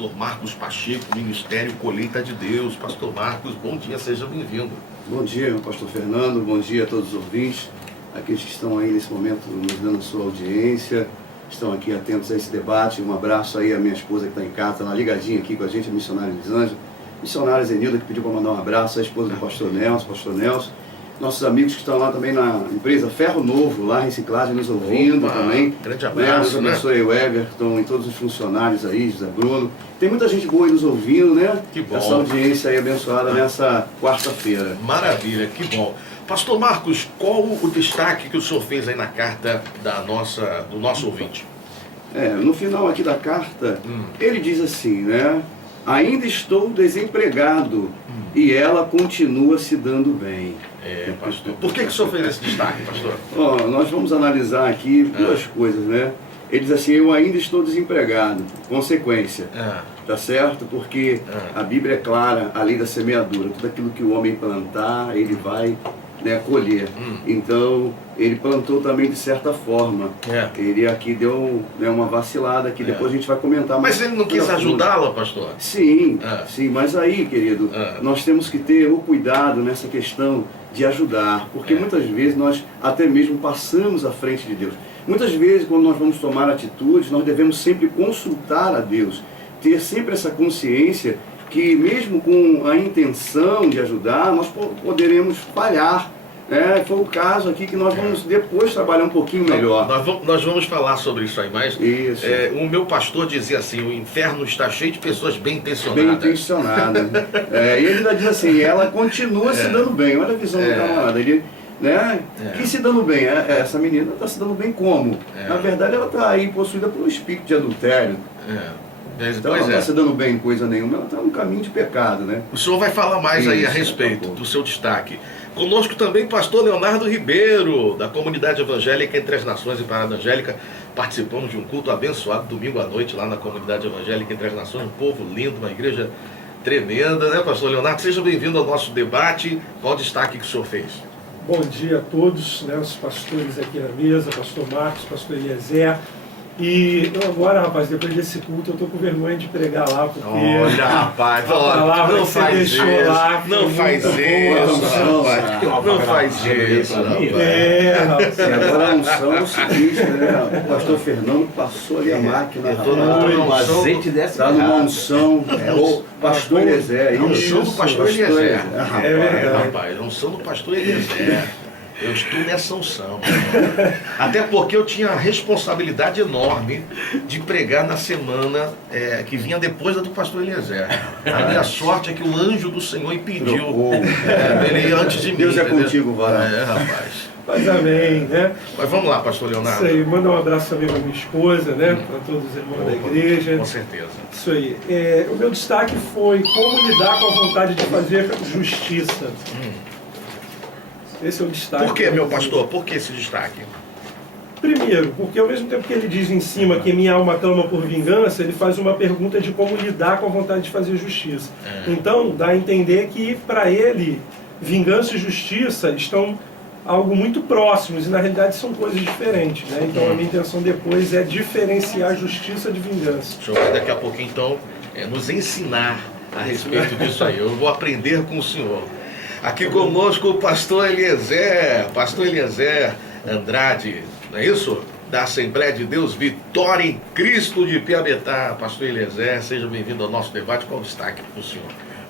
pastor Marcos Pacheco, Ministério Colheita de Deus. Pastor Marcos, bom dia, seja bem-vindo. Bom dia, pastor Fernando, bom dia a todos os ouvintes, aqueles que estão aí nesse momento nos dando a sua audiência, estão aqui atentos a esse debate. Um abraço aí à minha esposa que está em casa, está ligadinha aqui com a gente, a missionária Elisângela, missionária Zenilda, que pediu para mandar um abraço, a esposa do pastor Nelson, nossos amigos que estão lá também na empresa Ferro Novo, lá Reciclagem, nos ouvindo. Opa, também. Grande abraço, Deus abençoe o Everton e todos os funcionários aí, José Bruno. Tem muita gente boa aí nos ouvindo, né? Que bom. Essa audiência aí abençoada nessa quarta-feira. Maravilha, que bom. Pastor Marcos, qual o destaque que o senhor fez aí na carta do nosso ouvinte? No final aqui da carta, ele diz assim, né? Ainda estou desempregado e ela continua se dando bem. Pastor. Por que o senhor fez esse destaque, pastor? Nós vamos analisar aqui duas coisas, né? Ele diz assim, eu ainda estou desempregado. Consequência, tá certo? Porque a Bíblia é clara, a lei da semeadura. Tudo aquilo que o homem plantar, ele vai, né, colher. Então, ele plantou também de certa forma. Ele aqui deu, né, uma vacilada que depois a gente vai comentar. Mas ele não quis ajudá-la, pastor? Sim, sim, mas aí, querido, nós temos que ter o cuidado nessa questão de ajudar, porque muitas vezes nós até mesmo passamos à frente de Deus. Muitas vezes, quando nós vamos tomar atitudes, nós devemos sempre consultar a Deus, ter sempre essa consciência que mesmo com a intenção de ajudar, nós poderemos falhar. Foi o caso aqui que nós vamos depois trabalhar um pouquinho melhor. Nós vamos falar sobre isso aí, mas isso. O meu pastor dizia assim, o inferno está cheio de pessoas bem intencionadas. Bem intencionadas. E ele ainda diz assim, ela continua se dando bem. Olha a visão do camarada. Ele, que se dando bem, essa menina está se dando bem como? Na verdade ela está aí possuída por um espírito de adultério. Então ela não está se dando bem em coisa nenhuma, ela está no caminho de pecado, né? O senhor vai falar mais aí a respeito do seu destaque. Conosco também pastor Leonardo Ribeiro, da Comunidade Evangélica Entre as Nações e Parada Angélica. Participamos de um culto abençoado domingo à noite lá na Comunidade Evangélica Entre as Nações, um povo lindo, uma igreja tremenda, né, pastor Leonardo? Seja bem-vindo ao nosso debate. Qual o destaque que o senhor fez? Bom dia a todos, né, os pastores aqui na mesa, pastor Marcos, pastor Eliezer. E eu agora, rapaz, depois desse culto, eu tô com vergonha de pregar lá, porque olha, rapaz, a palavra não que você faz deixou isso, lá não faz isso, rapaz, não faz isso, rapaz. E agora a unção é o seguinte, né? O pastor Fernando passou ali a máquina, o azeite dessa está numa unção, o pastor Eliezer, a unção do pastor Eliezer, verdade. rapaz, a unção do pastor Eliezer. Eu estou nessa unção. Até porque eu tinha a responsabilidade enorme de pregar na semana que vinha depois da do pastor Eliezer. A minha sorte é que o anjo do Senhor impediu ele antes de mim. Deus é contigo, varão. Rapaz. Mas amém, né? Mas vamos lá, pastor Leonardo. Isso aí, manda um abraço também para minha esposa, né? Para todos os irmãos da igreja. Com certeza. Isso aí. O meu destaque foi como lidar com a vontade de fazer justiça. Esse é o destaque. Por que, meu pastor? Por que esse destaque? Primeiro, porque ao mesmo tempo que ele diz em cima que minha alma clama por vingança, ele faz uma pergunta de como lidar com a vontade de fazer justiça. Então, dá a entender que, para ele, vingança e justiça estão algo muito próximos, e na realidade são coisas diferentes, né? Então, a minha intenção depois é diferenciar justiça de vingança. O senhor vai daqui a pouquinho, então, nos ensinar a respeito disso aí. Eu vou aprender com o senhor. Aqui conosco o pastor Eliezer Andrade, não é isso? Da Assembleia de Deus Vitória em Cristo de Piabetá. Pastor Eliezer, seja bem-vindo ao nosso debate. Qual o destaque para o senhor?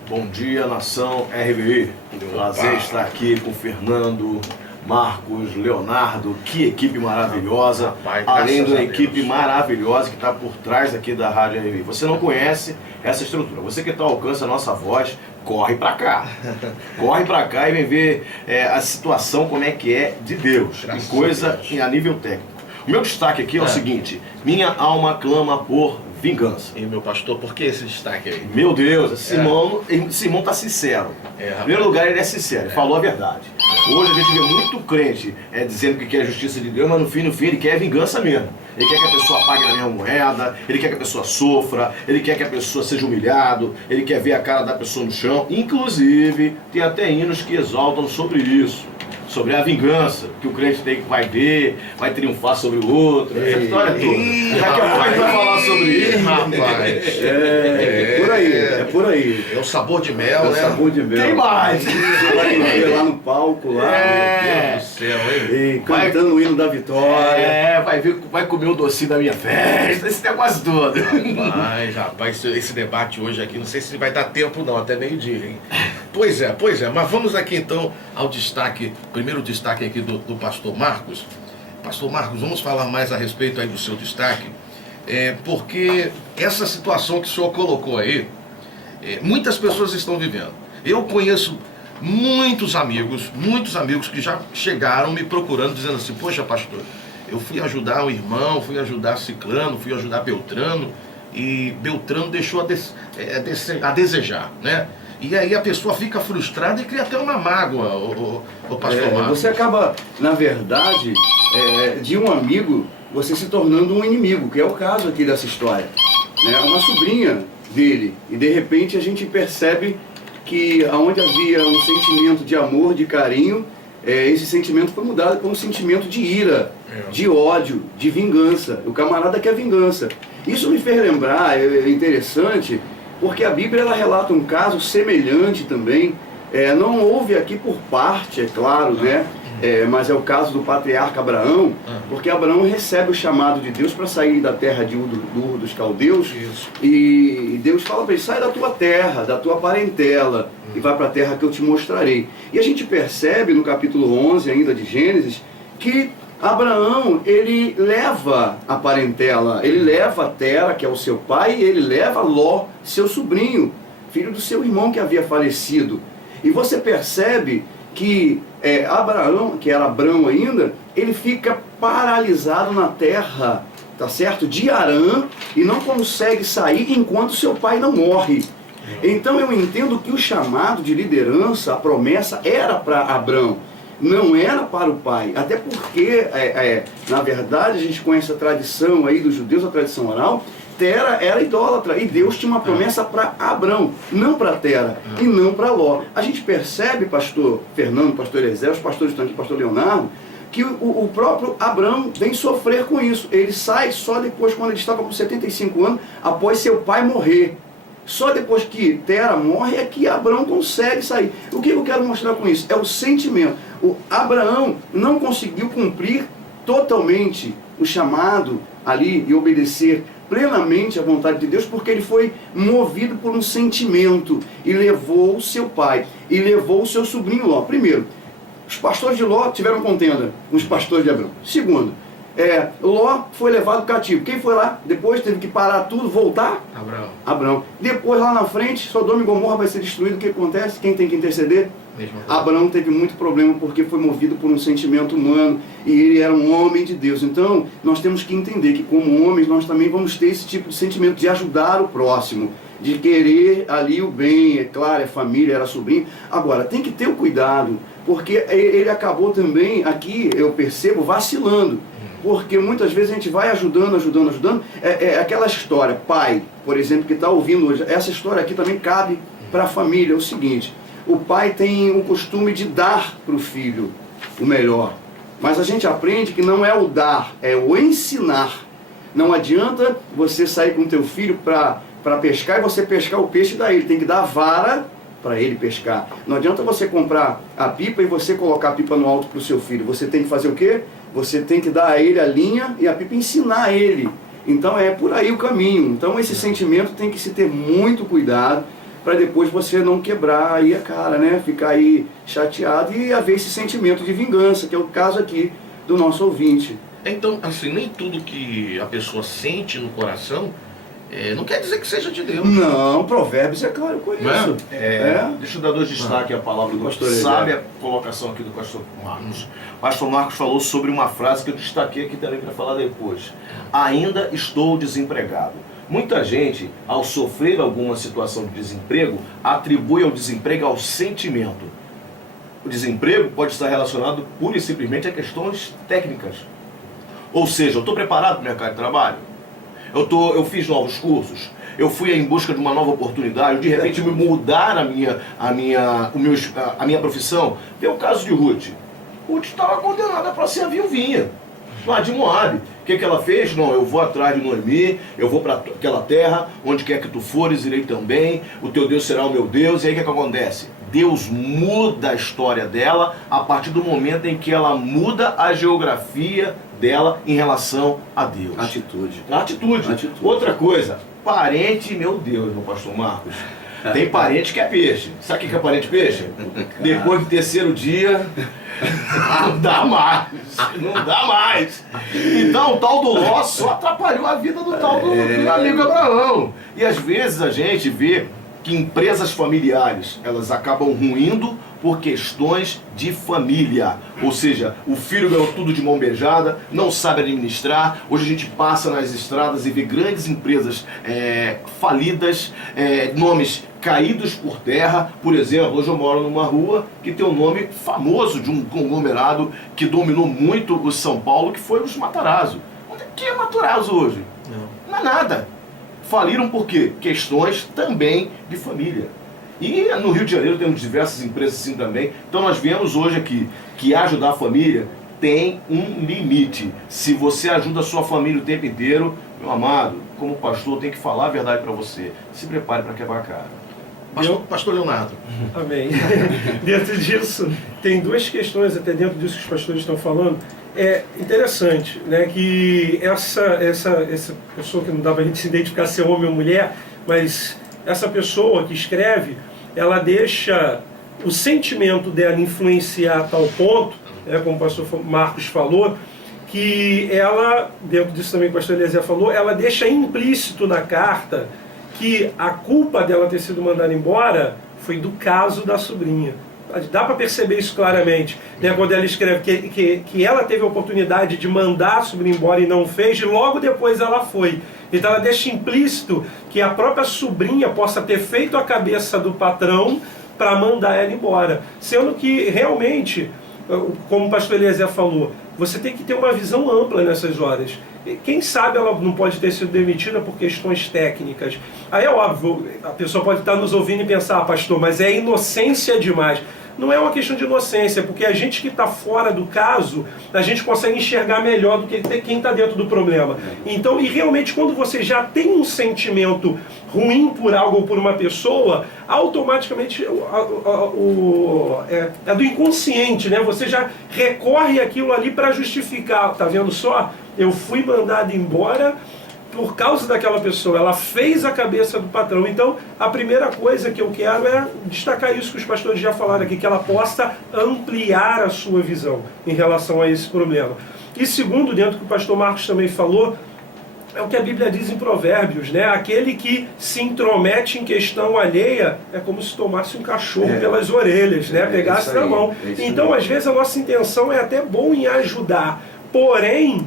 Bom dia, nação RBI. Prazer estar aqui com o Fernando, Marcos, Leonardo. Que equipe maravilhosa. Rapaz, além de uma graças a equipe Deus. maravilhosa que está por trás aqui da Rádio RBI. Você não conhece essa estrutura. Você que está ao alcance da nossa voz, corre para cá. Corre para cá e vem ver a situação como é que é de Deus. Graças E coisa a Deus. a nível técnico. O meu destaque aqui é o seguinte: minha alma clama por vingança. E meu pastor, por que esse destaque aí? Meu Deus, Simão tá sincero. Rapaz. Em primeiro lugar, ele é sincero, ele falou a verdade. Hoje a gente vê muito crente dizendo que quer a justiça de Deus, mas no fim ele quer vingança mesmo. Ele quer que a pessoa pague na mesma moeda, ele quer que a pessoa sofra, ele quer que a pessoa seja humilhado, ele quer ver a cara da pessoa no chão. Inclusive, tem até hinos que exaltam sobre isso. sobre a vingança, que o crente vai vai triunfar sobre o outro, essa história toda. Daqui a pouco a gente vai falar sobre isso. Rapaz. É por aí. É o sabor de mel, né? Sabor de mel. Tem mais! Você vai ver lá no palco, lá. Meu Deus do céu, hein? E cantando o hino da vitória. Vai comer o docinho da minha festa, esse negócio todo. Rapaz, esse debate hoje aqui, não sei se vai dar tempo não, até meio-dia, hein? Pois é, mas vamos aqui então ao destaque, primeiro destaque aqui do pastor Marcos. Pastor Marcos, vamos falar mais a respeito aí do seu destaque, porque essa situação que o senhor colocou aí, muitas pessoas estão vivendo. Eu conheço muitos amigos que já chegaram me procurando, dizendo assim, poxa pastor, eu fui ajudar um irmão, fui ajudar ciclano, fui ajudar Beltrano, e Beltrano deixou a desejar, né? E aí a pessoa fica frustrada e cria até uma mágoa, o pastor Marcos. Você acaba, na verdade, de um amigo, você se tornando um inimigo, que é o caso aqui dessa história. Né? Uma sobrinha dele, e de repente a gente percebe que onde havia um sentimento de amor, de carinho, esse sentimento foi mudado por um sentimento de ira, de ódio, de vingança. O camarada quer vingança. Isso me fez lembrar, é interessante, porque a Bíblia ela relata um caso semelhante também. Não houve aqui por parte, é claro, né? Mas é o caso do patriarca Abraão, porque Abraão recebe o chamado de Deus para sair da terra de Ur dos Caldeus. Isso. E Deus fala para ele, sai da tua terra, da tua parentela, e vai para a terra que eu te mostrarei. E a gente percebe no capítulo 11 ainda de Gênesis, que Abraão, ele leva a parentela, ele leva a Tera, que é o seu pai, e ele leva Ló, seu sobrinho, filho do seu irmão que havia falecido. E você percebe que Abraão, que era Abrão ainda, ele fica paralisado na terra, tá certo? De Harã, e não consegue sair enquanto seu pai não morre. Então eu entendo que o chamado de liderança, a promessa, era para Abrão, não era para o pai. Até porque, na verdade, a gente conhece a tradição aí dos judeus, a tradição oral, Tera era idólatra e Deus tinha uma promessa para Abrão, não para Tera e não para Ló. A gente percebe, pastor Fernando, pastor Ezequiel, os pastores estão aqui, pastor Leonardo, que o próprio Abrão vem sofrer com isso. Ele sai só depois, quando ele estava com 75 anos, após seu pai morrer. Só depois que Tera morre é que Abrão consegue sair. O que eu quero mostrar com isso? É o sentimento. O Abraão não conseguiu cumprir totalmente o chamado ali e obedecer plenamente à vontade de Deus, porque ele foi movido por um sentimento e levou o seu pai e levou o seu sobrinho Ló. Primeiro, os pastores de Ló tiveram contenda com os pastores de Abrão. Segundo, Ló foi levado cativo. Quem foi lá? Depois teve que parar tudo, voltar? Abrão. Depois lá na frente, Sodoma e Gomorra vai ser destruído. O que acontece? Quem tem que interceder? Abrão teve muito problema porque foi movido por um sentimento humano e ele era um homem de Deus. Então nós temos que entender que como homens nós também vamos ter esse tipo de sentimento de ajudar o próximo, de querer ali o bem. É claro, é família, era sobrinho. Agora tem que ter o cuidado, porque ele acabou também aqui, eu percebo, vacilando. Porque muitas vezes a gente vai ajudando. Aquela história, pai, por exemplo, que está ouvindo hoje, essa história aqui também cabe para a família. É o seguinte, o pai tem o costume de dar para o filho o melhor. Mas a gente aprende que não é o dar, é o ensinar. Não adianta você sair com o teu filho para pescar e você pescar o peixe daí. Ele tem que dar a vara para ele pescar. Não adianta você comprar a pipa e você colocar a pipa no alto para o seu filho. Você tem que fazer o quê? Você tem que dar a ele a linha e a pipa ensinar ele. Então é por aí o caminho. Então esse sentimento tem que se ter muito cuidado para depois você não quebrar aí a cara, né? Ficar aí chateado e haver esse sentimento de vingança, que é o caso aqui do nosso ouvinte. Então, assim, nem tudo que a pessoa sente no coração não quer dizer que seja de Deus. Não, Provérbios é claro com isso. Deixa eu dar dois destaques à palavra do pastor. Sabe a colocação aqui do pastor Marcos? O pastor Marcos falou sobre uma frase que eu destaquei aqui também para falar depois. Ainda estou desempregado. Muita gente, ao sofrer alguma situação de desemprego, atribui ao desemprego ao sentimento. O desemprego pode estar relacionado pura e simplesmente a questões técnicas. Ou seja, eu estou preparado para o mercado de trabalho? Eu fiz novos cursos? Eu fui em busca de uma nova oportunidade? De repente me mudar a minha profissão? Tem o caso de Ruth. Ruth estava condenada para ser a viuvinha lá de Moabe. O que ela fez? Não, eu vou atrás de Noemi, eu vou para aquela terra, onde quer que tu fores, irei também, o teu Deus será o meu Deus. E aí o que acontece? Deus muda a história dela a partir do momento em que ela muda a geografia dela em relação a Deus. Atitude. Outra coisa, parente, meu Deus, meu pastor Marcos. Tem parente que é peixe. Sabe o que é parente peixe? Depois do terceiro dia, não dá mais. Não dá mais. Então o tal do Ló só atrapalhou a vida do tal do amigo Abraão. E às vezes a gente vê que empresas familiares, elas acabam ruindo por questões de família. Ou seja, o filho ganhou tudo de mão beijada, não sabe administrar. Hoje a gente passa nas estradas e vê grandes empresas falidas, nomes caídos por terra. Por exemplo, hoje eu moro numa rua que tem um nome famoso de um conglomerado que dominou muito o São Paulo, que foi os Matarazzo. Quem é Matarazzo hoje? Não é nada. Faliram por quê? Questões também de família. E no Rio de Janeiro temos diversas empresas assim também. Então nós vemos hoje aqui que ajudar a família tem um limite. Se você ajuda a sua família o tempo inteiro, meu amado, como pastor, tem que falar a verdade para você. Se prepare para quebrar a cara. Pastor Leonardo. Amém. Dentro disso, tem duas questões até dentro disso que os pastores estão falando. É interessante, né, que essa pessoa, que não dá para a gente se identificar se é homem ou mulher, mas essa pessoa que escreve, ela deixa o sentimento dela influenciar a tal ponto, como o pastor Marcos falou, que ela, dentro disso também que o pastor Eliezer falou, ela deixa implícito na carta que a culpa dela ter sido mandada embora foi do caso da sobrinha. Dá para perceber isso claramente, né? Quando ela escreve que ela teve a oportunidade de mandar a sobrinha embora e não fez, e logo depois ela foi. Então ela deixa implícito que a própria sobrinha possa ter feito a cabeça do patrão para mandar ela embora. Sendo que realmente, como o pastor Eliezer falou, você tem que ter uma visão ampla nessas horas. Quem sabe ela não pode ter sido demitida por questões técnicas. Aí é óbvio, a pessoa pode estar nos ouvindo e pensar, pastor, mas é inocência demais. Não é uma questão de inocência, porque a gente que está fora do caso, a gente consegue enxergar melhor do que quem está dentro do problema. Então, e realmente quando você já tem um sentimento ruim por algo ou por uma pessoa, automaticamente é do inconsciente, né? Você já recorre aquilo ali para justificar. Tá vendo só? Eu fui mandado embora por causa daquela pessoa, ela fez a cabeça do patrão. Então, a primeira coisa que eu quero é destacar isso que os pastores já falaram aqui, que ela possa ampliar a sua visão em relação a esse problema. E segundo, dentro do que o pastor Marcos também falou, é o que a Bíblia diz em Provérbios, né? Aquele que se intromete em questão alheia é como se tomasse um cachorro pelas orelhas, né? Pegasse na mão. Então, às vezes, a nossa intenção é até bom em ajudar, porém,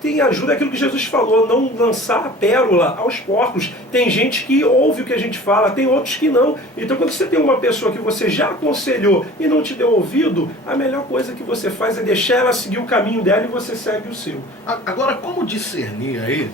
tem ajuda aquilo que Jesus falou, não lançar a pérola aos porcos. Tem gente que ouve o que a gente fala, tem outros que não. Então, quando você tem uma pessoa que você já aconselhou e não te deu ouvido, a melhor coisa que você faz é deixar ela seguir o caminho dela e você segue o seu. Agora, como discernir aí,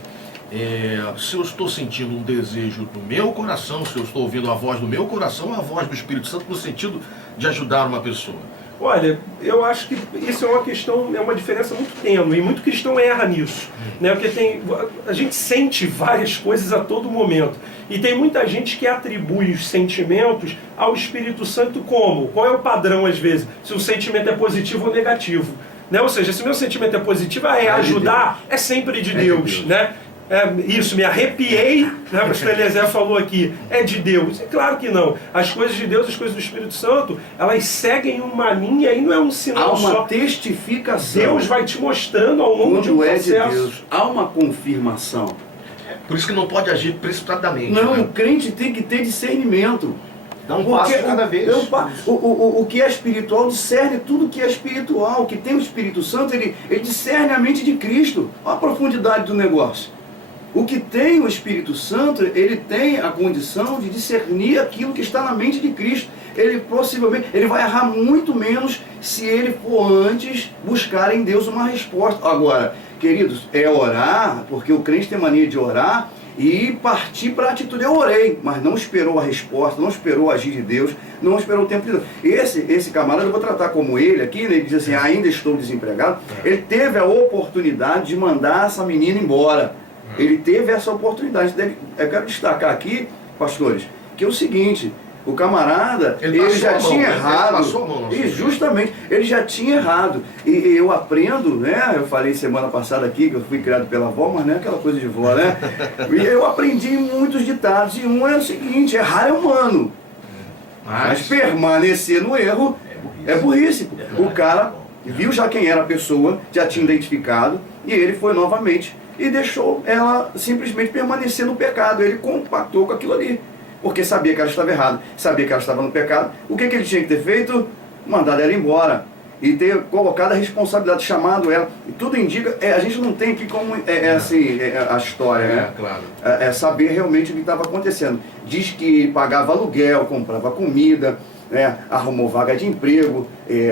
se eu estou sentindo um desejo do meu coração, se eu estou ouvindo a voz do meu coração, a voz do Espírito Santo no sentido de ajudar uma pessoa? Olha, eu acho que isso é uma questão, é uma diferença muito tênue, e muito cristão erra nisso, né? Porque a gente sente várias coisas a todo momento, e tem muita gente que atribui os sentimentos ao Espírito Santo como? Qual é o padrão às vezes? Se o sentimento é positivo ou negativo, né? Ou seja, se o meu sentimento é positivo, ajudar é sempre de Deus, né? Isso, me arrepiei, né? O pastor Eliezer falou aqui, é de Deus. É claro que não. As coisas de Deus, as coisas do Espírito Santo, elas seguem uma linha e não é um sinal só. Há uma testificação. Deus vai te mostrando ao longo de um processo. Quando é de Deus, há uma confirmação. Por isso que não pode agir precipitadamente. Não, né? O crente tem que ter discernimento. Dá um passo de cada vez. O que é espiritual discerne tudo que é espiritual. O que tem o Espírito Santo, ele discerne a mente de Cristo. Olha a profundidade do negócio. O que tem o Espírito Santo, ele tem a condição de discernir aquilo que está na mente de Cristo. Ele vai errar muito menos se ele for antes buscar em Deus uma resposta. Agora, queridos, é orar, porque o crente tem mania de orar e partir para a atitude. Eu orei, mas não esperou a resposta, não esperou o agir de Deus, não esperou o tempo de Deus. Esse camarada, eu vou tratar como ele aqui, né? Ele diz assim, ainda estou desempregado. Ele teve a oportunidade de mandar essa menina embora. Ele teve essa oportunidade. Eu quero destacar aqui, pastores, que é o seguinte, o camarada, ele já tinha errado, e justamente, ele já tinha errado, e eu aprendo, né, eu falei semana passada aqui, que eu fui criado pela avó, mas não é aquela coisa de vó, né, e eu aprendi muitos ditados, e um é o seguinte, errar é humano, mas permanecer no erro é burrice. O cara viu já quem era a pessoa, já tinha identificado, e ele foi novamente, e deixou ela simplesmente permanecer no pecado, ele compactou com aquilo ali. Porque sabia que ela estava errada, sabia que ela estava no pecado. O que ele tinha que ter feito? Mandado ela embora. E ter colocado a responsabilidade, chamado ela. E tudo indica, a gente não tem aqui como, a história, né? Claro. Saber realmente o que estava acontecendo. Diz que pagava aluguel, comprava comida, arrumou vaga de emprego,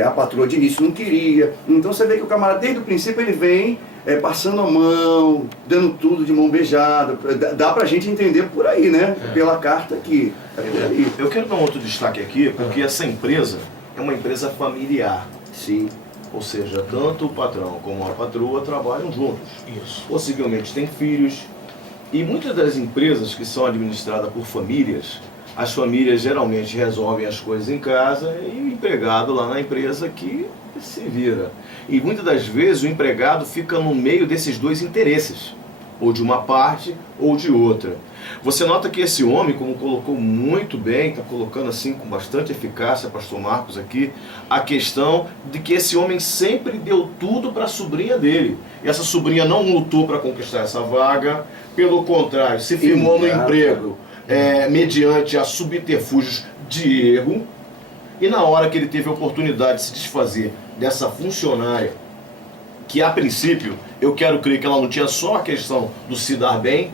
a patroa de início não queria. Então você vê que o camarada, desde o princípio, ele vem passando a mão, dando tudo de mão beijada. Dá pra gente entender por aí, né? Pela carta aqui. Por aí. Eu quero dar um outro destaque aqui, porque essa empresa é uma empresa familiar. Sim. Ou seja, tanto o patrão como a patroa trabalham juntos. Isso. Possivelmente têm filhos. E muitas das empresas que são administradas por famílias, as famílias geralmente resolvem as coisas em casa e o empregado lá na empresa que se vira. E muitas das vezes o empregado fica no meio desses dois interesses, ou de uma parte ou de outra. Você nota que esse homem, como colocou muito bem, está colocando assim com bastante eficácia, pastor Marcos aqui, a questão de que esse homem sempre deu tudo para a sobrinha dele. E essa sobrinha não lutou para conquistar essa vaga, pelo contrário, se firmou no emprego mediante a subterfúgios de erro. E na hora que ele teve a oportunidade de se desfazer dessa funcionária, que a princípio, eu quero crer que ela não tinha só a questão do se dar bem,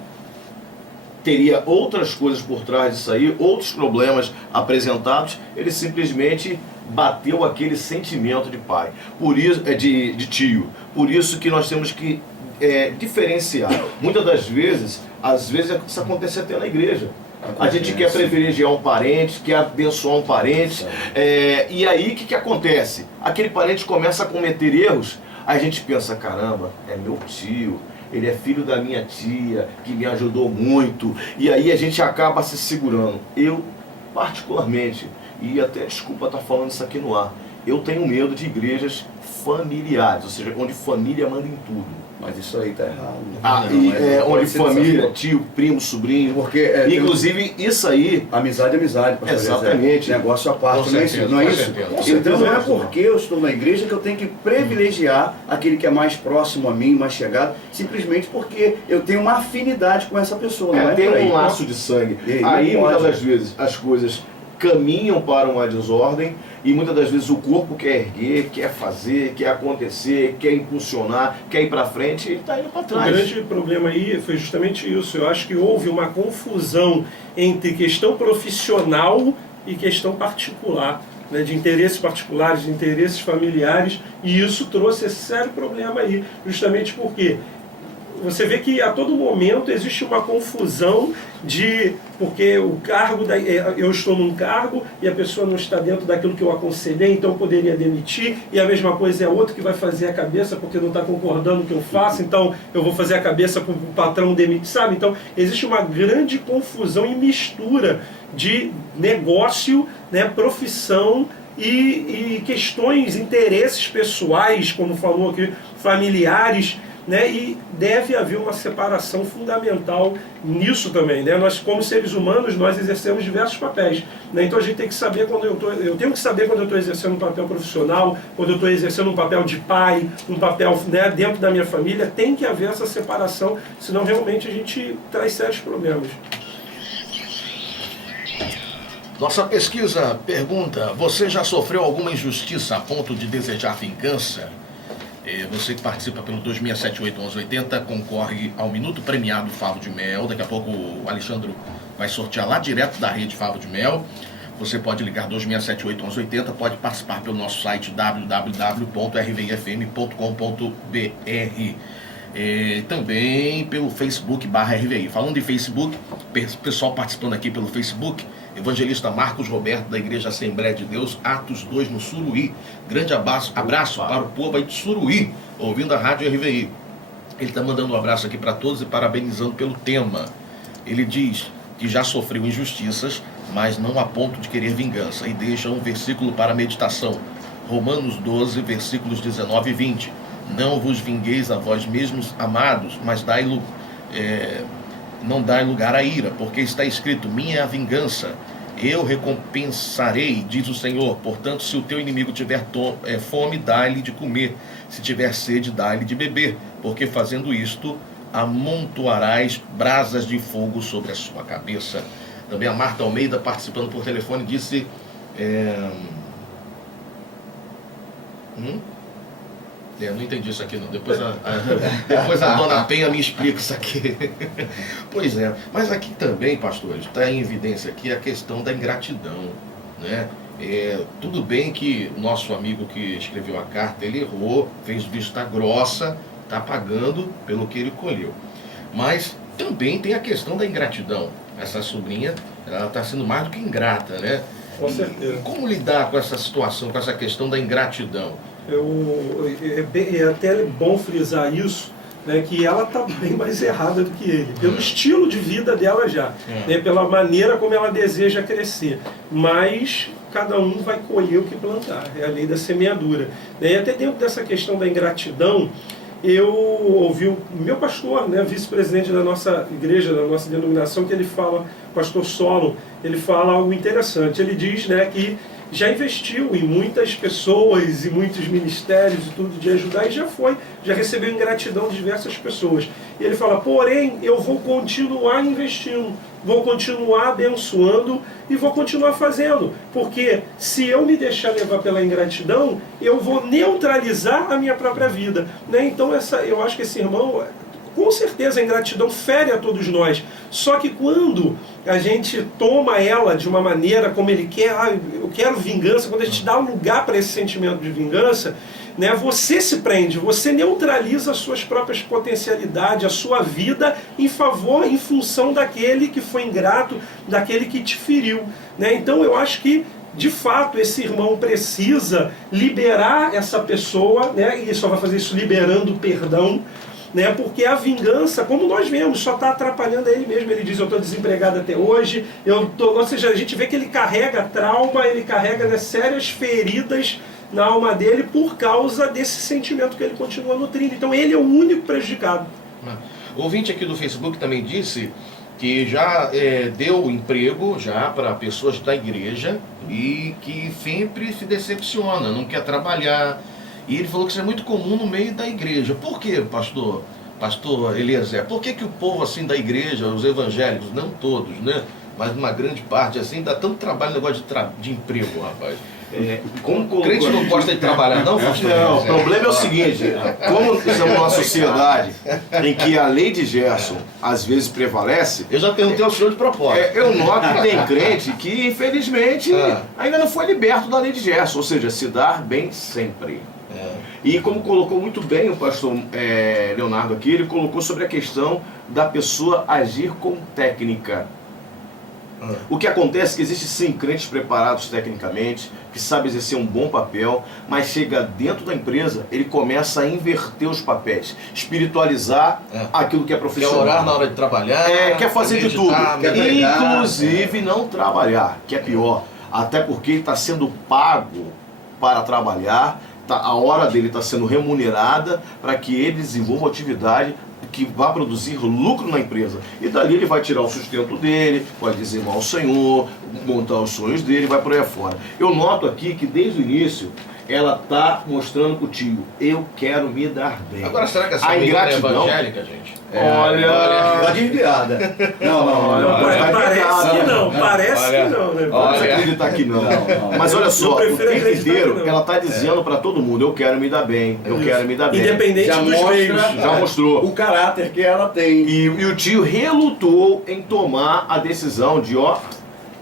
teria outras coisas por trás disso aí, outros problemas apresentados, ele simplesmente bateu aquele sentimento de pai, por isso, de tio. Por isso que nós temos que diferenciar. Muitas das vezes, às vezes isso acontece até na igreja. A gente quer privilegiar um parente, quer abençoar um parente, e aí o que acontece? Aquele parente começa a cometer erros, aí a gente pensa, caramba, é meu tio, ele é filho da minha tia, que me ajudou muito, e aí a gente acaba se segurando. Eu, particularmente, e até desculpa estar falando isso aqui no ar, eu tenho medo de igrejas familiares, ou seja, onde família manda em tudo. Mas isso aí tá errado. Onde família, tio, primo, sobrinho. Porque inclusive isso aí. Amizade é amizade, pastor. Exatamente. Negócio à parte, não é isso? Então não é porque eu estou na igreja que eu tenho que privilegiar aquele que é mais próximo a mim, mais chegado, simplesmente porque eu tenho uma afinidade com essa pessoa. Não tem um laço de sangue. Aí muitas das vezes as coisas caminham para uma desordem e muitas das vezes o corpo quer erguer, quer fazer, quer acontecer, quer impulsionar, quer ir para frente e ele está indo para trás. O grande problema aí foi justamente isso. Eu acho que houve uma confusão entre questão profissional e questão particular, né, de interesses particulares, de interesses familiares, e isso trouxe esse sério problema aí, justamente porque você vê que a todo momento existe uma confusão porque o cargo, eu estou num cargo e a pessoa não está dentro daquilo que eu aconselhei, então eu poderia demitir, e a mesma coisa é outro que vai fazer a cabeça porque não está concordando com o que eu faço, então eu vou fazer a cabeça para o patrão demitir, sabe? Então existe uma grande confusão e mistura de negócio, né, profissão e questões, interesses pessoais, como falou aqui, familiares, né, e deve haver uma separação fundamental nisso também, né? Nós, como seres humanos, nós exercemos diversos papéis, né? Então a gente tem que saber eu tenho que saber quando eu estou exercendo um papel profissional, quando eu estou exercendo um papel de pai, um papel, né, dentro da minha família. Tem que haver essa separação, senão realmente a gente traz sérios problemas. Nossa pesquisa pergunta: você já sofreu alguma injustiça a ponto de desejar vingança? Você que participa pelo 2678-1180 concorre ao Minuto Premiado Favo de Mel. Daqui a pouco o Alexandre vai sortear lá direto da rede Favo de Mel. Você pode ligar 2678-1180, pode participar pelo nosso site www.rvfm.com.br. Também pelo Facebook /RVI. Falando em Facebook, pessoal participando aqui pelo Facebook, evangelista Marcos Roberto, da Igreja Assembleia de Deus, Atos 2, no Suruí. Grande abraço para o povo aí de Suruí, ouvindo a Rádio RVI. Ele está mandando um abraço aqui para todos e parabenizando pelo tema. Ele diz que já sofreu injustiças, mas não a ponto de querer vingança. E deixa um versículo para meditação. Romanos 12, versículos 19 e 20. Não vos vingueis a vós mesmos, amados, mas não dai lugar à ira, porque está escrito, minha é a vingança, eu recompensarei, diz o Senhor. Portanto, se o teu inimigo tiver fome, dá-lhe de comer, se tiver sede, dá-lhe de beber, porque fazendo isto, amontoarás brasas de fogo sobre a sua cabeça. Também a Marta Almeida, participando por telefone, disse... não entendi isso aqui não. Depois a dona Penha me explica isso aqui. Pois é, mas aqui também, pastores, está em evidência aqui a questão da ingratidão, né? Tudo bem que o nosso amigo que escreveu a carta, ele errou, fez vista grossa, está pagando pelo que ele colheu. Mas também tem a questão da ingratidão. Essa sobrinha, ela está sendo mais do que ingrata, né? Com certeza. E como lidar com essa situação, com essa questão da ingratidão? É até bom frisar isso, né, que ela está bem mais errada do que ele, pelo estilo de vida dela já, né, pela maneira como ela deseja crescer, mas cada um vai colher o que plantar, é a lei da semeadura, né, e até dentro dessa questão da ingratidão, eu ouvi o meu pastor, né, vice-presidente da nossa igreja, da nossa denominação, que ele fala, pastor Solon, ele fala algo interessante, ele diz, né, que já investiu em muitas pessoas e muitos ministérios e tudo de ajudar e já recebeu ingratidão de diversas pessoas. E ele fala, porém, eu vou continuar investindo, vou continuar abençoando e vou continuar fazendo, porque se eu me deixar levar pela ingratidão, eu vou neutralizar a minha própria vida, né? Então eu acho que esse irmão... Com certeza a ingratidão fere a todos nós, só que quando a gente toma ela de uma maneira como ele quer, eu quero vingança, quando a gente dá lugar para esse sentimento de vingança, né, você se prende, você neutraliza as suas próprias potencialidades, a sua vida em função daquele que foi ingrato, daquele que te feriu, né? Então eu acho que de fato esse irmão precisa liberar essa pessoa, né, e só vai fazer isso liberando o perdão, né, porque a vingança, como nós vemos, só está atrapalhando a ele mesmo. Ele diz, eu estou desempregado até hoje, ou seja, a gente vê que ele carrega trauma, ele carrega, né, sérias feridas na alma dele por causa desse sentimento que ele continua nutrindo. Então ele é o único prejudicado. O ouvinte aqui do Facebook também disse que já deu emprego já para pessoas da igreja e que sempre se decepciona, não quer trabalhar. E ele falou que isso é muito comum no meio da igreja. Por quê, pastor Eliezer? Por que o povo assim da igreja, os evangélicos, não todos, né? Mas uma grande parte assim, dá tanto trabalho no negócio de emprego, rapaz? O crente não gosta de trabalhar, não, pastor? Não, o problema é o seguinte, como estamos numa sociedade em que a lei de Gerson às vezes prevalece... Eu já perguntei ao senhor de propósito. Eu noto que tem crente que, infelizmente, ainda não foi liberto da lei de Gerson, ou seja, se dar bem sempre. E como colocou muito bem o pastor Leonardo aqui, ele colocou sobre a questão da pessoa agir com técnica. O que acontece é que existe sim crentes preparados tecnicamente, que sabem exercer um bom papel, mas chega dentro da empresa, ele começa a inverter os papéis, espiritualizar aquilo que é profissional. Quer orar na hora de trabalhar, quer fazer de tudo, inclusive não trabalhar, que é pior, até porque ele está sendo pago para trabalhar, a hora dele está sendo remunerada para que ele desenvolva uma atividade que vai produzir lucro na empresa. E dali ele vai tirar o sustento dele, vai dizimar o Senhor, montar os sonhos dele, vai por aí afora. Eu noto aqui que desde o início ela está mostrando pro tio, eu quero me dar bem. Agora, será que essa menina é evangélica, gente? Olha, tá desviada. Não, parece que não, né? Vamos acreditar que não. Mas olha só, o tempo inteiro ela está dizendo para todo mundo, eu quero me dar bem, eu quero me dar bem. Independente dos meios. Já mostrou o caráter que ela tem. E o tio relutou em tomar a decisão de,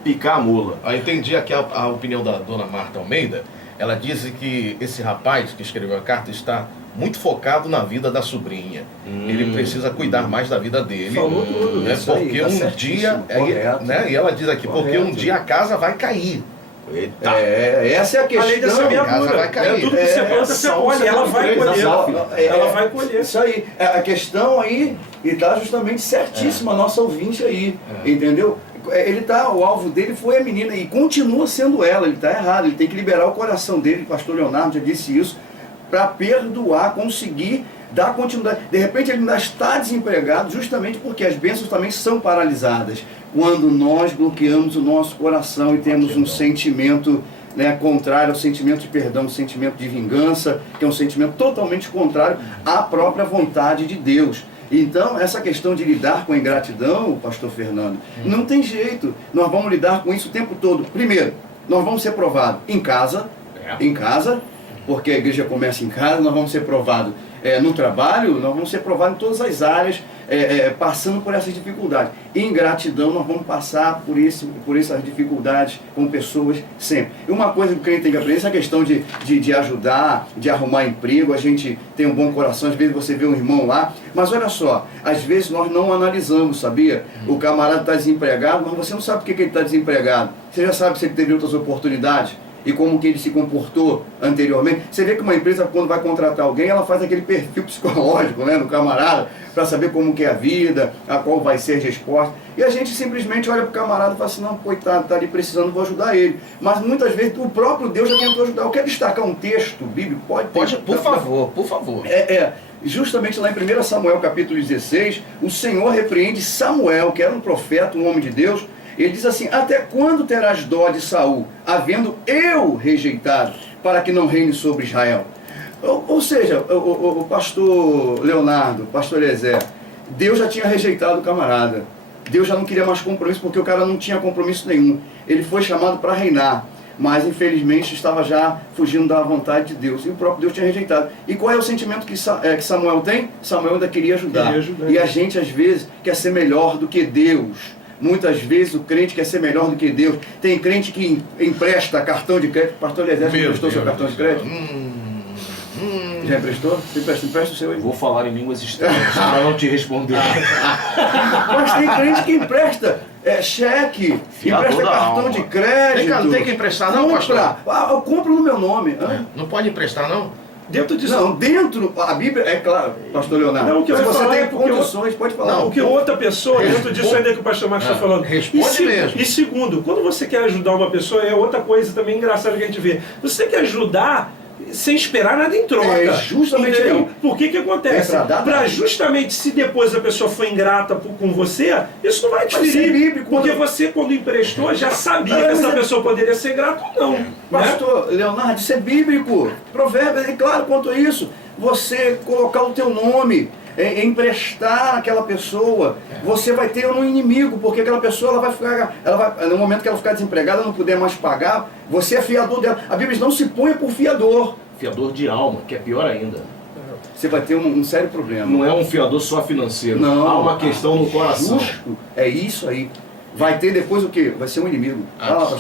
picar a mula. Entendi aqui a opinião da dona Marta Almeida. Ela disse que esse rapaz que escreveu a carta está muito focado na vida da sobrinha. Ele precisa cuidar mais da vida dele. Falou tudo. Né? Isso aí, Porque tá um certíssimo, dia, correto. né? E ela diz aqui, porque um Correto. dia a casa vai cair. Eita. Essa é a A lei da questão. casa semeadura. vai cair. Tudo que você planta, você colhe. Ela vai colher. Ela vai colher. Isso aí. A questão aí, e está justamente certíssima a nossa ouvinte aí. Entendeu? O alvo dele foi a menina e continua sendo ela. Ele está errado. Ele tem que liberar o coração dele. O pastor Leonardo já disse isso. Para perdoar, conseguir dar continuidade. De repente ele ainda está desempregado justamente porque as bênçãos também são paralisadas. Quando nós bloqueamos o nosso coração e temos um sentimento, né, contrário ao sentimento de perdão, um sentimento de vingança, que é um sentimento totalmente contrário à própria vontade de Deus. Então, essa questão de lidar com a ingratidão, pastor Fernando, não tem jeito. Nós vamos lidar com isso o tempo todo. Primeiro, nós vamos ser provados em casa, porque a igreja começa em casa, nós vamos ser provados no trabalho, nós vamos ser provados em todas as áreas, passando por essas dificuldades. Ingratidão, nós vamos passar por essas dificuldades com pessoas sempre. E uma coisa que o crente tem que aprender, essa questão de ajudar, de arrumar emprego, a gente tem um bom coração, às vezes você vê um irmão lá, mas olha só, às vezes nós não analisamos, sabia? O camarada está desempregado, mas você não sabe por que ele está desempregado. Você já sabe se ele teve outras oportunidades e como que ele se comportou anteriormente. Você vê que uma empresa, quando vai contratar alguém, ela faz aquele perfil psicológico, né, no camarada, para saber como que é a vida, a qual vai ser a resposta. E a gente simplesmente olha para o camarada e fala assim, não, coitado, está ali precisando, vou ajudar ele. Mas muitas vezes o próprio Deus já tentou ajudar. Eu quero destacar um texto bíblico, pode, por favor. Justamente lá em 1 Samuel capítulo 16, o Senhor repreende Samuel, que era um profeta, um homem de Deus. Ele diz assim, até quando terás dó de Saul, havendo eu rejeitado, para que não reine sobre Israel? Ou seja, o pastor Leonardo, o pastor Eliezer, Deus já tinha rejeitado o camarada. Deus já não queria mais compromisso, porque o cara não tinha compromisso nenhum. Ele foi chamado para reinar, mas infelizmente estava já fugindo da vontade de Deus. E o próprio Deus tinha rejeitado. E qual é o sentimento que Samuel tem? Samuel ainda queria ajudar. E a gente às vezes quer ser melhor do que Deus. Muitas vezes o crente quer ser melhor do que Deus. Tem crente que empresta cartão de crédito. Pastor Eliezer, já emprestou seu cartão de crédito? Já emprestou? Você empresta o seu aí? Vou falar em línguas estranhas para não te responder. Mas tem crente que empresta cheque, empresta cartão de crédito. Não tem que emprestar não, pastor? Eu compro no meu nome. Não pode emprestar não? Dentro disso. Não, dentro, a Bíblia, é claro, pastor Leonardo, não, o que se você tem porque condições, pode falar. Não, o que outra pessoa, dentro disso ainda que o pastor Marcos está falando. Responde mesmo. E segundo, quando você quer ajudar uma pessoa, é outra coisa também engraçada que a gente vê. Você quer ajudar sem esperar nada em troca. É justamente entendeu? aí. Por que acontece? Para justamente, se depois a pessoa for ingrata com você, isso não vai te ferir. Bíblico, porque você, quando emprestou, já sabia que essa pessoa poderia ser grata ou não. Pastor Leonardo, isso é bíblico. Provérbios é claro quanto a isso. Você colocar o teu nome, emprestar aquela pessoa, você vai ter um inimigo, porque aquela pessoa no momento que ela ficar desempregada, não puder mais pagar, você é fiador dela. A Bíblia diz, não se ponha por fiador. Fiador de alma, que é pior ainda. Você vai ter um sério problema. Não é um fiador só financeiro. Não. Há uma questão no coração. Justo. É isso aí. Vai ter depois o quê? Vai ser um inimigo.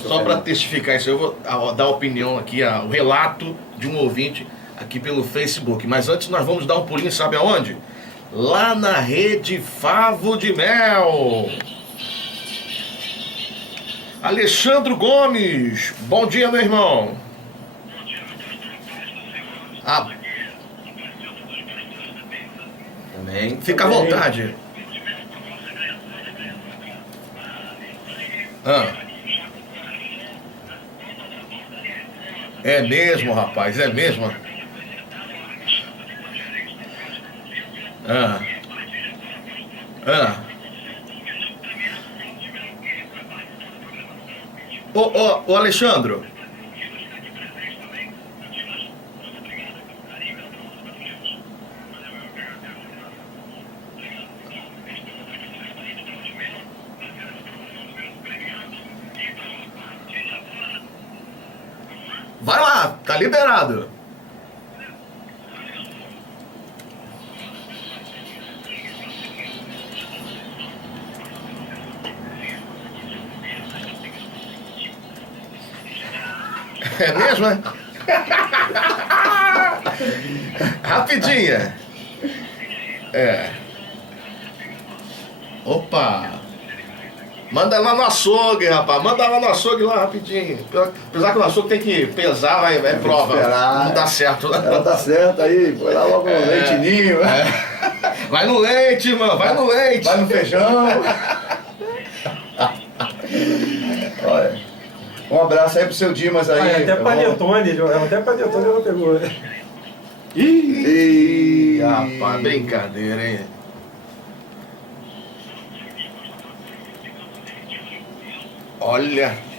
Só para testificar isso, eu vou dar opinião aqui, o relato de um ouvinte aqui pelo Facebook. Mas antes nós vamos dar um pulinho, sabe aonde? Lá na rede Favo de Mel. Alexandre Gomes, bom dia, meu irmão. Também. Fica à vontade. É mesmo, rapaz, é mesmo. Ô Alexandro. Vai lá, tá liberado. É mesmo, é? Rapidinha. Opa. Manda lá no açougue, rapaz. Manda lá no açougue lá rapidinho. Apesar que o açougue tem que pesar, é prova. Esperar. Não dá certo. Não dá certo aí, foi lá logo no leite ninho. Vai no leite, irmão. Vai no leite. Vai no feijão. Olha, um abraço aí pro seu Dimas aí. Até panetone ela pegou. Ih, rapaz, brincadeira, hein? Olha.